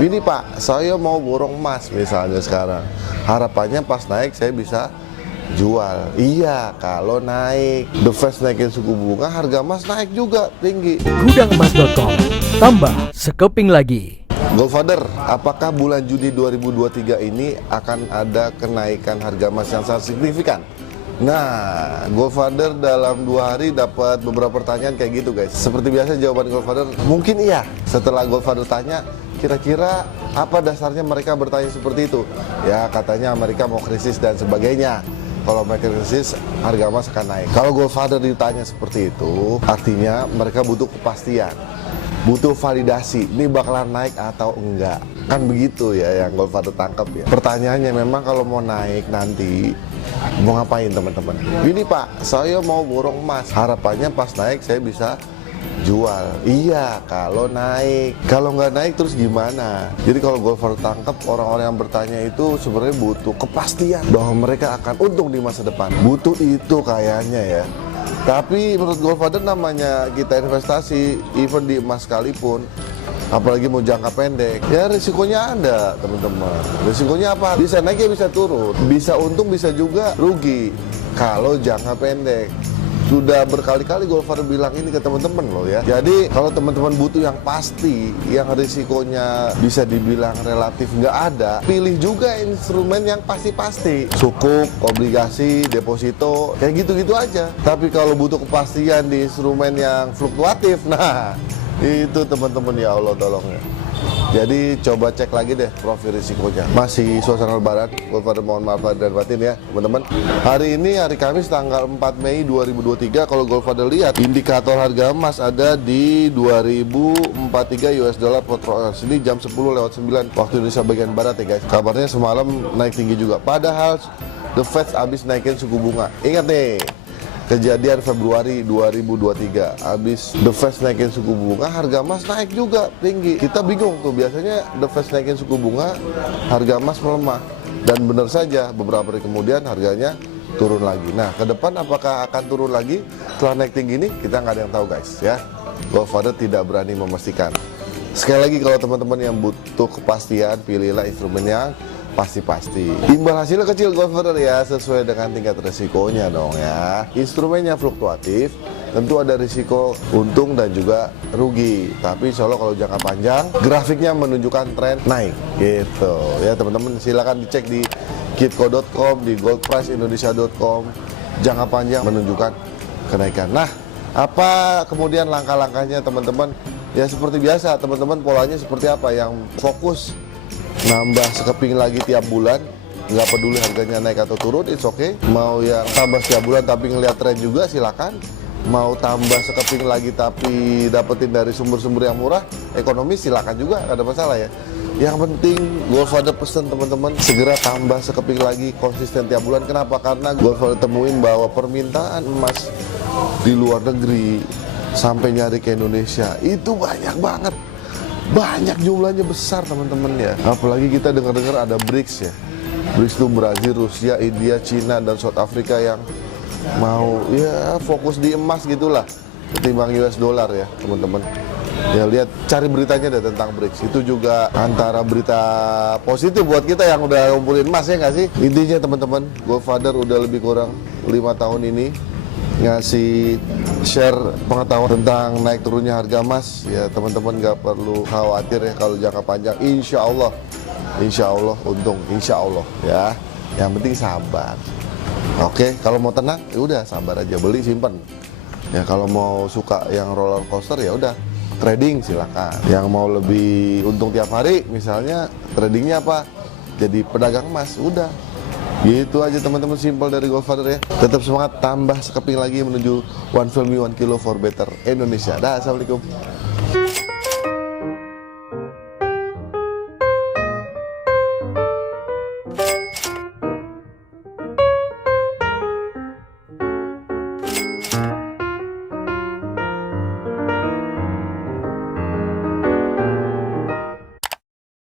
Ini Pak, saya mau borong emas misalnya sekarang. Harapannya pas naik saya bisa jual. Iya, kalau naik The Fed naikin suku bunga, harga emas naik juga tinggi. Gudangemas.com, tambah sekeping lagi. Goldfather, apakah bulan Juni 2023 ini akan ada kenaikan harga emas yang sangat signifikan? Nah, Goldfather dalam 2 hari dapat beberapa pertanyaan kayak gitu guys. Seperti biasa jawaban Goldfather, mungkin iya. Setelah Goldfather tanya, kira-kira apa dasarnya mereka bertanya seperti itu? Ya katanya Amerika mau krisis dan sebagainya. Kalau mereka krisis, harga emas akan naik. Kalau Goldfather ditanya seperti itu, artinya mereka butuh kepastian, butuh validasi, ini bakalan naik atau enggak. Kan begitu ya yang Goldfather tangkap ya. Pertanyaannya memang kalau mau naik nanti, mau ngapain teman-teman? Ini Pak, saya mau borong emas. Harapannya pas naik saya bisa jual. Iya, kalau naik. Kalau nggak naik terus gimana? Jadi kalau Goldfather tangkap, orang-orang yang bertanya itu sebenarnya butuh kepastian bahwa mereka akan untung di masa depan. Butuh itu kayaknya ya. Tapi menurut Goldfather namanya kita investasi, even di emas sekalipun, apalagi mau jangka pendek, ya risikonya ada teman-teman. Risikonya apa? Bisa naik ya bisa turun, bisa untung bisa juga rugi kalau jangka pendek. Sudah berkali-kali Goldfather bilang ini ke teman-teman loh ya. Jadi kalau teman-teman butuh yang pasti, yang risikonya bisa dibilang relatif nggak ada, pilih juga instrumen yang pasti-pasti. Sukuk, obligasi, deposito, kayak gitu-gitu aja. Tapi kalau butuh kepastian di instrumen yang fluktuatif, nah itu teman-teman ya Allah tolong ya. Jadi coba cek lagi deh profil risikonya. Masih suasana lebaran, Goldfather mohon maaf lahir dan batin ya teman-teman. Hari ini hari Kamis tanggal 4 Mei 2023. Kalau Goldfather lihat indikator harga emas ada di 2043 US dollar per troy. Ini jam 10:09 waktu Indonesia bagian barat ya guys. Kabarnya semalam naik tinggi juga. Padahal The Fed habis naikin suku bunga. Ingat nih, kejadian Februari 2023, habis The Fed naikin suku bunga, harga emas naik juga tinggi. Kita bingung tuh, biasanya The Fed naikin suku bunga, harga emas melemah. Dan benar saja, beberapa hari kemudian harganya turun lagi. Nah, ke depan apakah akan turun lagi setelah naik tinggi ini? Kita nggak ada yang tahu guys ya. Goldfather tidak berani memastikan. Sekali lagi, kalau teman-teman yang butuh kepastian, pilihlah instrumennya pasti-pasti. Imbal hasilnya kecil Goldfather ya, sesuai dengan tingkat resikonya dong ya. Instrumennya fluktuatif, tentu ada risiko untung dan juga rugi. Tapi insya Allah kalau jangka panjang, grafiknya menunjukkan tren naik gitu ya teman-teman. Silakan dicek di kitco.com, di goldpriceindonesia.com. Jangka panjang menunjukkan kenaikan. Nah, apa kemudian langkah-langkahnya teman-teman? Ya seperti biasa teman-teman, polanya seperti apa? Yang fokus nambah sekeping lagi tiap bulan, nggak peduli harganya naik atau turun, it's okay. Mau yang tambah setiap bulan tapi ngelihat tren juga silakan. Mau tambah sekeping lagi tapi dapetin dari sumber-sumber yang murah, ekonomis, silakan juga, nggak ada masalah ya. Yang penting Goldfather pesen teman-teman, segera tambah sekeping lagi konsisten tiap bulan. Kenapa? Karena Goldfather temuin bahwa permintaan emas di luar negeri sampai nyari ke Indonesia itu banyak banget. Banyak jumlahnya, besar teman-teman ya. Apalagi kita dengar-dengar ada BRICS ya. BRICS itu Brazil, Rusia, India, Cina, dan South Africa yang mau ya fokus di emas gitulah, ketimbang US dollar ya teman-teman. Ya lihat, cari beritanya deh tentang BRICS. Itu juga antara berita positif buat kita yang udah ngumpulin emas ya nggak sih? Intinya teman-teman, Goldfather udah lebih kurang 5 tahun ini ngasih share pengetahuan tentang naik turunnya harga emas ya teman-teman. Nggak perlu khawatir ya kalau jangka panjang, insya Allah untung, insya Allah ya. Yang penting sabar. Oke, kalau mau tenang ya udah sabar aja, beli simpen ya. Kalau mau suka yang roller coaster ya udah trading silakan. Yang mau lebih untung tiap hari misalnya, tradingnya apa, jadi pedagang emas, udah gitu aja teman-teman, simpel dari Goldfather ya. Tetap semangat, tambah sekeping lagi menuju One Family One Kilo for Better Indonesia. Dah, assalamualaikum.